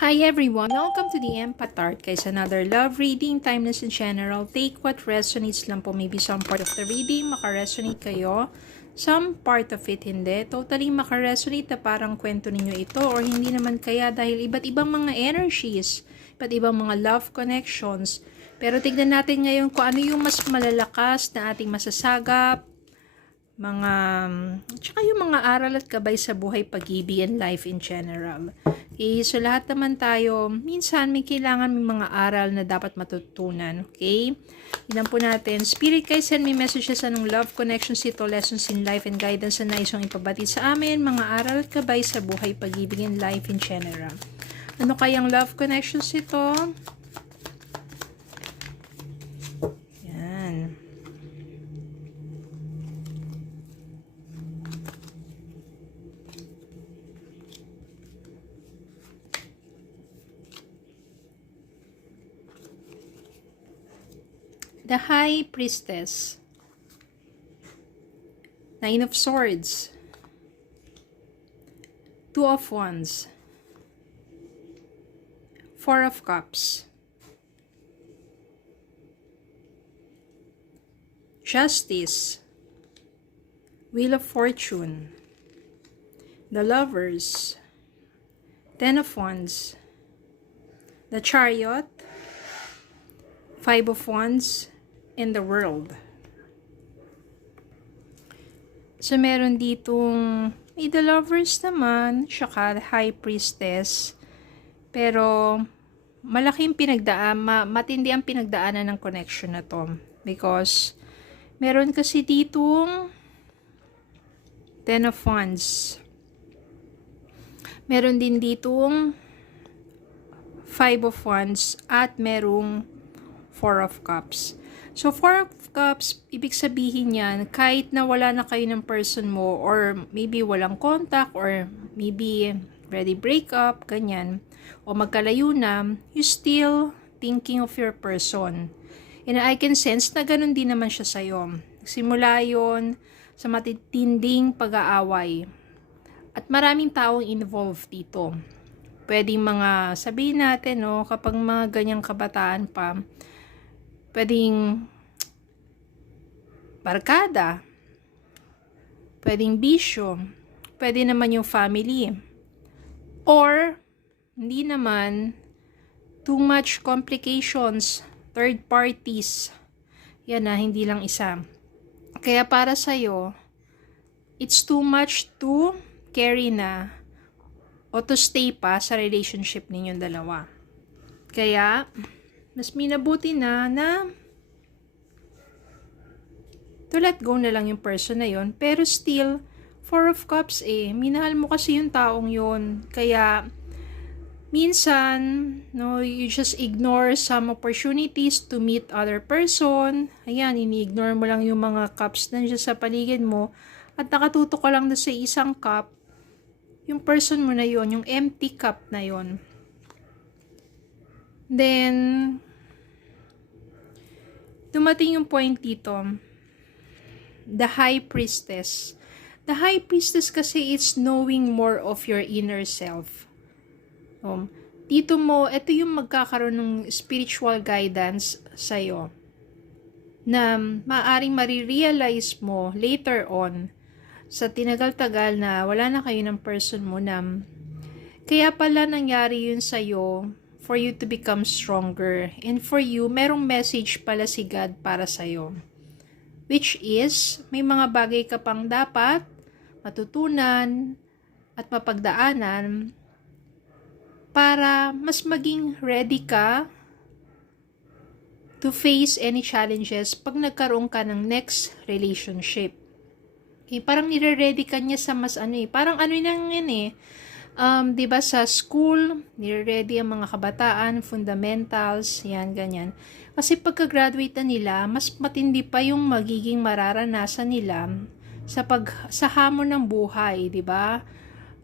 Hi everyone! Welcome to the Empath Art. Guys, another love reading, timeless in general. Take what resonates lang po. Maybe some part of the reading, makaresonate kayo. Some part of it hindi. Totally makaresonate na parang kwento ninyo ito or hindi naman kaya dahil iba't ibang mga energies, iba't ibang mga love connections. Pero tignan natin ngayon kung ano yung mas malalakas na ating masasagap, tsaka yung mga aral at gabay sa buhay, pag-ibig, and life in general. Okay, so lahat naman tayo, minsan may kailangan may mga aral na dapat matutunan. Okay, ilan po natin. Spirit guys, send me messages anong love connections ito, lessons in life and guidance na naisong ipabati sa amin, mga aral at gabay sa buhay, pag-ibig, and life in general. Ano kayang love connections ito? Yan. The High Priestess, Nine of Swords, Two of Wands, Four of Cups, Justice, Wheel of Fortune, the Lovers, Ten of Wands, the Chariot, Five of Wands, and the World. So, meron ditong may the Lovers naman, tsaka High Priestess. Pero, malaking matindi ang pinagdaanan ng connection na to. Because, meron kasi ditong Ten of Wands. Meron din ditong Five of Wands at merong Four of Cups. So, Four of Cups, ibig sabihin yan, kahit na wala na kayo ng person mo, or maybe walang contact, or maybe ready break up, ganyan, o magkalayo na, you still thinking of your person. And I can sense na ganun din naman siya sa'yo. Simula yon sa matitinding pag-aaway. At maraming taong involved dito. Pwedeng mga, sabihin natin, no, kapag mga ganyang kabataan pa, pwedeng barkada, pwedeng bisyo, pwede naman yung family, or hindi naman, too much complications, third parties, yan na, hindi lang isa. Kaya para sa'yo, it's too much to carry na o to stay pa sa relationship ninyong dalawa. Kaya, mas minabuti na to let go na lang yung person na yon. Pero still, Four of Cups minahal mo kasi yung taong yon. Kaya, minsan, no, you just ignore some opportunities to meet other person. Ayan, ini-ignore mo lang yung mga cups na dyan sa paligid mo. At nakatutok ka lang na sa isang cup, yung person mo na yon, yung empty cup na yon. Then, dumating yung point dito, the High Priestess. The High Priestess kasi it's knowing more of your inner self. Dito mo, ito yung magkakaroon ng spiritual guidance sa'yo na maaring marirealize mo later on sa tinagal-tagal na wala na kayo ng person mo na kaya pala nangyari yun sa'yo for you to become stronger. And for you, merong message pala si God para sa'yo. Which is, may mga bagay ka pang dapat matutunan at mapagdaanan para mas maging ready ka to face any challenges pag nagkaroon ka ng next relationship. Parang nire-ready ka niya sa mas parang nang yan diba sa school, nire-ready ang mga kabataan, fundamentals, yan, ganyan. Kasi pagka-graduate na nila, mas matindi pa yung magiging mararanasan nila sa hamon ng buhay, diba?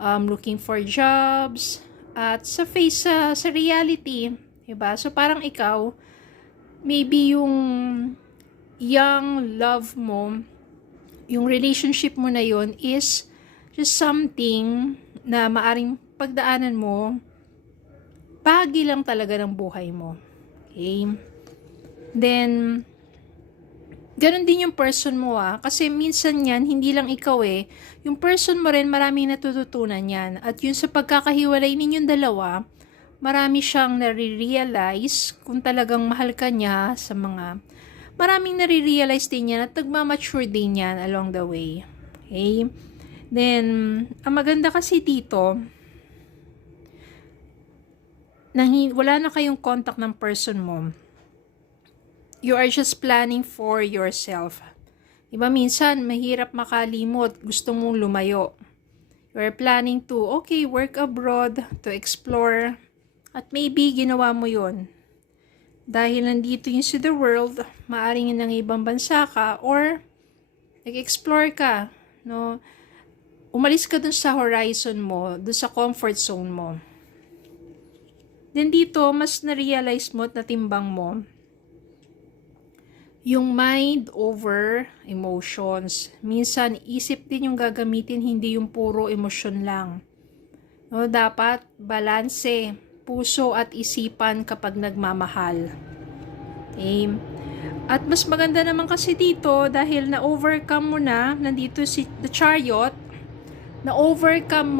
Looking for jobs, at sa reality, diba? So, parang ikaw, maybe yung young love mo, yung relationship mo na yon is just something na maaring pagdaanan mo bahagi lang talaga ng buhay mo. Okay? Then, ganun din yung person mo kasi minsan yan, hindi lang ikaw yung person mo rin, maraming natututunan yan. At yun sa pagkakahiwalay ninyong dalawa, marami siyang nare-realize kung talagang mahal ka niya maraming nare-realize din yan at nagmamature din yan along the way. Okay? Then, ang maganda kasi dito, wala na kayong contact ng person mo. You are just planning for yourself. Diba minsan, mahirap makalimot, gusto mong lumayo. You are planning to, work abroad, to explore, at maybe ginawa mo yon. Dahil nandito yun sa the world, maaring ng ibang bansa ka, or nag-explore ka, no? Umalis ka dun sa horizon mo, dun sa comfort zone mo. Then dito, mas na-realize mo at natimbang mo, yung mind over emotions. Minsan, isip din yung gagamitin, hindi yung puro emosyon lang. No, dapat balanse, puso at isipan kapag nagmamahal. Okay? At mas maganda naman kasi dito, dahil na-overcome mo na, nandito si the Chariot, na-overcome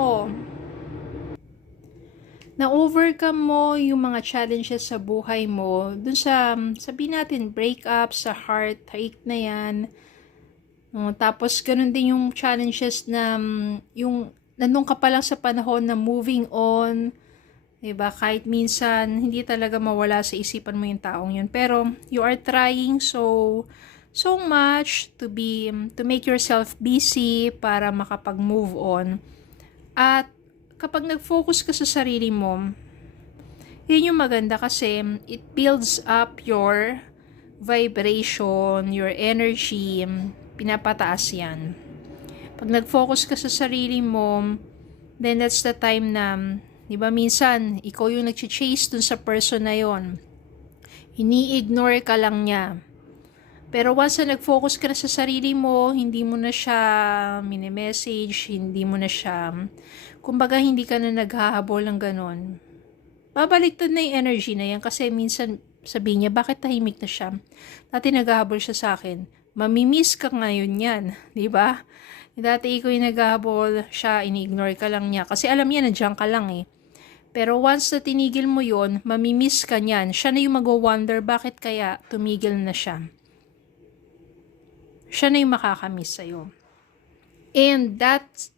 mo yung mga challenges sa buhay mo, dun sa, sabihin natin, breakup, sa heartache na yan. Tapos, ganun din yung challenges na, yung, nandun ka pa lang sa panahon na moving on, diba? Kahit minsan, hindi talaga mawala sa isipan mo yung taong yun. Pero, you are trying so much to make yourself busy para makapag-move on. At, kapag nag-focus ka sa sarili mo, yun yung maganda kasi it builds up your vibration, your energy, pinapataas yan. Pag nag-focus ka sa sarili mo, then that's the time na, di ba minsan, ikaw yung nag-chase dun sa person na yon. Ini-ignore ka lang niya. Pero once na nag-focus ka na sa sarili mo, hindi mo na siya mini-message, hindi mo na siya, kumbaga hindi ka na naghahabol ng ganon. Babaliktad na yung energy na yan kasi minsan sabihin niya, bakit tahimik na siya? Dati naghahabol siya sa akin. Mamimiss ka ngayon yan, di ba? Dati ikaw yung naghahabol, siya, ini-ignore ka lang niya. Kasi alam niya, nandiyan ka lang Pero once na tinigil mo yon, mamimiss ka niyan. Siya na yung mag-wonder, bakit kaya tumigil na siya? Siya na yung makakamiss sa'yo. And that's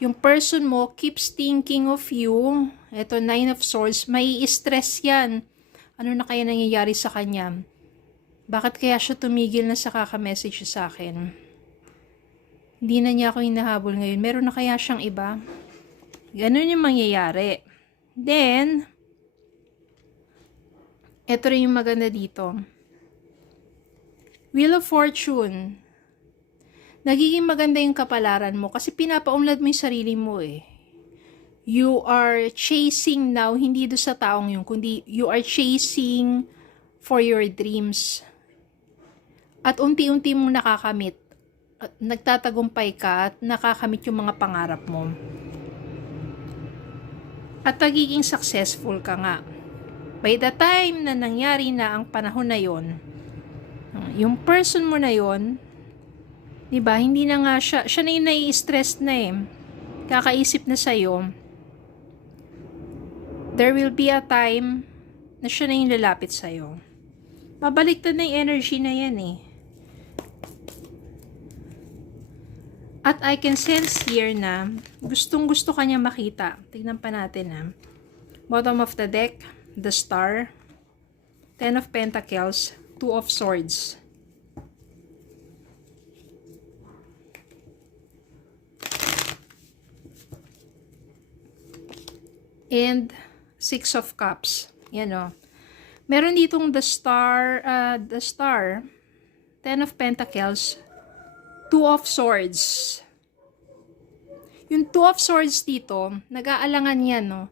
yung person mo keeps thinking of you. Ito, 9 of Swords, may stress yan. Ano na kaya nangyayari sa kanya? Bakit kaya siya tumigil na sa kaka-message sa akin? Hindi na niya ako hinahabol ngayon. Meron na kaya siyang iba? Ganun yung mangyayari. Then, ito rin yung maganda dito. Wheel of Fortune. Nagiging maganda yung kapalaran mo kasi pinapaunlad mo yung sarili mo You are chasing now, hindi do sa taong yun, kundi you are chasing for your dreams. At unti-unti mong nakakamit. At nagtatagumpay ka at nakakamit yung mga pangarap mo. At nagiging successful ka nga. By the time na nangyari na ang panahon na yon, yung person mo na yon, diba, hindi na nga siya na yung nai-stress na kakaisip na sa'yo, there will be a time na siya na yung lalapit sa'yo. Mabaliktad na yung energy na yan At I can sense here na gustong gusto kanya makita. Tignan pa natin Bottom of the deck, the Star, 10 of Pentacles, 2 of Swords. And 6 of Cups. Yan Meron ditong the Star, 10 of Pentacles, 2 of Swords. Yung 2 of Swords dito, nag-aalangan yan,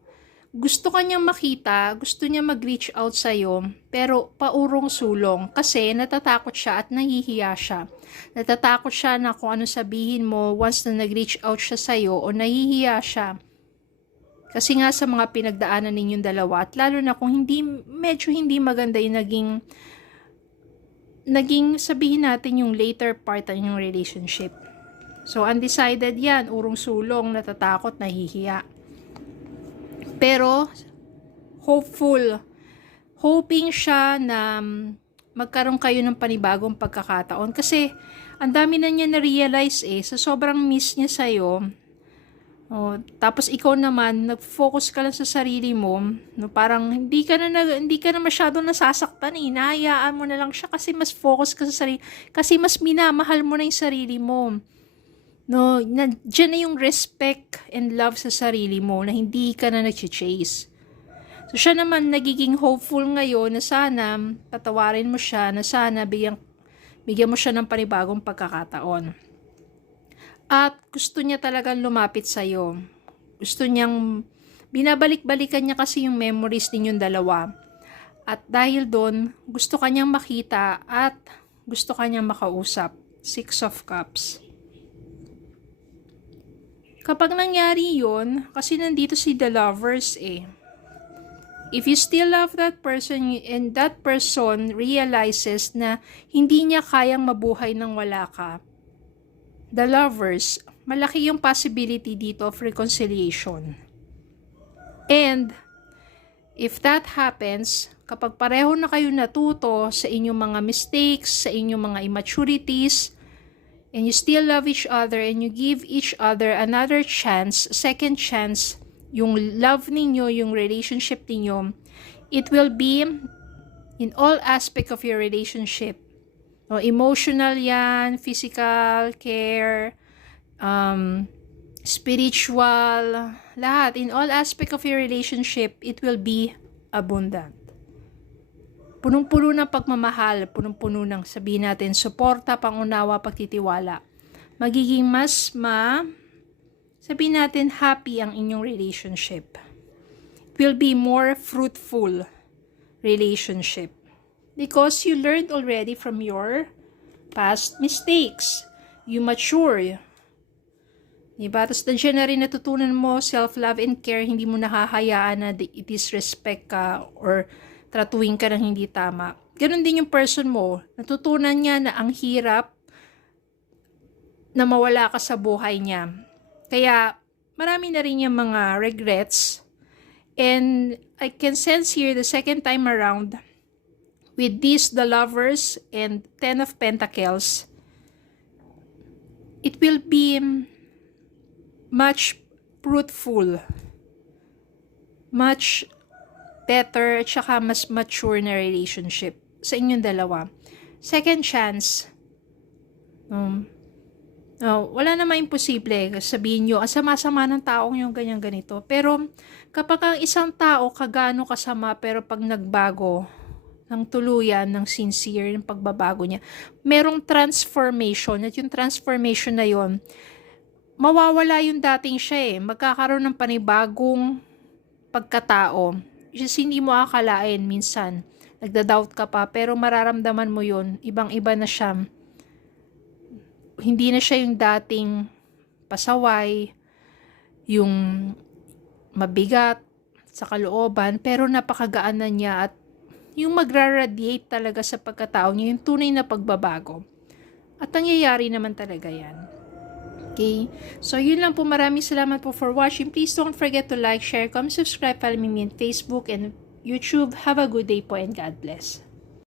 Gusto kanyang makita, gusto niya mag-reach out sa'yo, pero paurong sulong kasi natatakot siya at nahihiya siya. Natatakot siya na kung ano sabihin mo once na nag-reach out siya sa'yo o nahihiya siya. Kasi nga sa mga pinagdaanan ninyong dalawa, at lalo na kung medyo hindi maganda yung naging sabihin natin yung later part ng yung relationship. So, undecided yan, urong-sulong, natatakot, nahihiya. Pero, hoping siya na magkaroon kayo ng panibagong pagkakataon. Kasi, ang dami na niya na-realize sa sobrang miss niya sa'yo. Tapos ikaw naman, nag-focus ka lang sa sarili mo, no, parang hindi ka na masyadong nasasaktan, hinahayaan mo na lang siya kasi mas focus ka sa sarili, kasi mas minamahal mo na yung sarili mo. No, nandiyan na yung respect and love sa sarili mo na hindi ka na nag-chase. So siya naman nagiging hopeful ngayon na sana patawarin mo siya, na sana bigyan mo siya ng panibagong pagkakataon. At gusto niya talagang lumapit sa'yo. Gusto niyang, binabalik-balikan niya kasi yung memories ninyong dalawa. At dahil doon, gusto kanyang makita at gusto kanyang makausap. 6 of Cups. Kapag nangyari yun, kasi nandito si The Lovers If you still love that person and that person realizes na hindi niya kayang mabuhay nang wala ka, The Lovers, malaki yung possibility dito of reconciliation. And, if that happens, kapag pareho na kayo natuto sa inyong mga mistakes, sa inyong mga immaturities, and you still love each other and you give each other another chance, second chance, yung love ninyo, yung relationship ninyo, it will be in all aspect of your relationship. Emotional yan, physical, care, spiritual, lahat. In all aspect of your relationship, it will be abundant. Punong-puno ng pagmamahal, punong-puno ng sabihin natin, suporta, pangunawa, pagtitiwala. Magiging sabihin natin, happy ang inyong relationship. It will be more fruitful relationship. Because you learned already from your past mistakes. You mature. Diba? Tapos nandiyan na rin natutunan mo self-love and care. Hindi mo nahahayaan na i-disrespect ka or tratuhin ka ng hindi tama. Ganon din yung person mo. Natutunan niya na ang hirap na mawala ka sa buhay niya. Kaya marami na rin yung mga regrets. And I can sense here the second time around, with these, The Lovers and 10 of Pentacles, it will be much fruitful, much better, at saka mas mature na relationship sa inyong dalawa. Second chance. Wala namang imposible. Sabihin nyo, sama-sama ng taong yung ganyan-ganito. Pero kapag ang isang tao kagano kasama, pero pag nagbago ng tuluyan, ng sincere, ng pagbabago niya, merong transformation, at yung transformation na yon, mawawala yung dating siya magkakaroon ng panibagong pagkatao. Just hindi mo akalain minsan, nagda-doubt ka pa, pero mararamdaman mo yun, ibang-iba na siya. Hindi na siya yung dating pasaway, yung mabigat sa kalooban, pero napakagaan na niya at yung magra-radiate talaga sa pagkatao niya, yung tunay na pagbabago. At nangyayari naman talaga yan. Okay? So, yun lang po. Maraming salamat po for watching. Please don't forget to like, share, comment, subscribe, follow me on Facebook and YouTube. Have a good day po and God bless.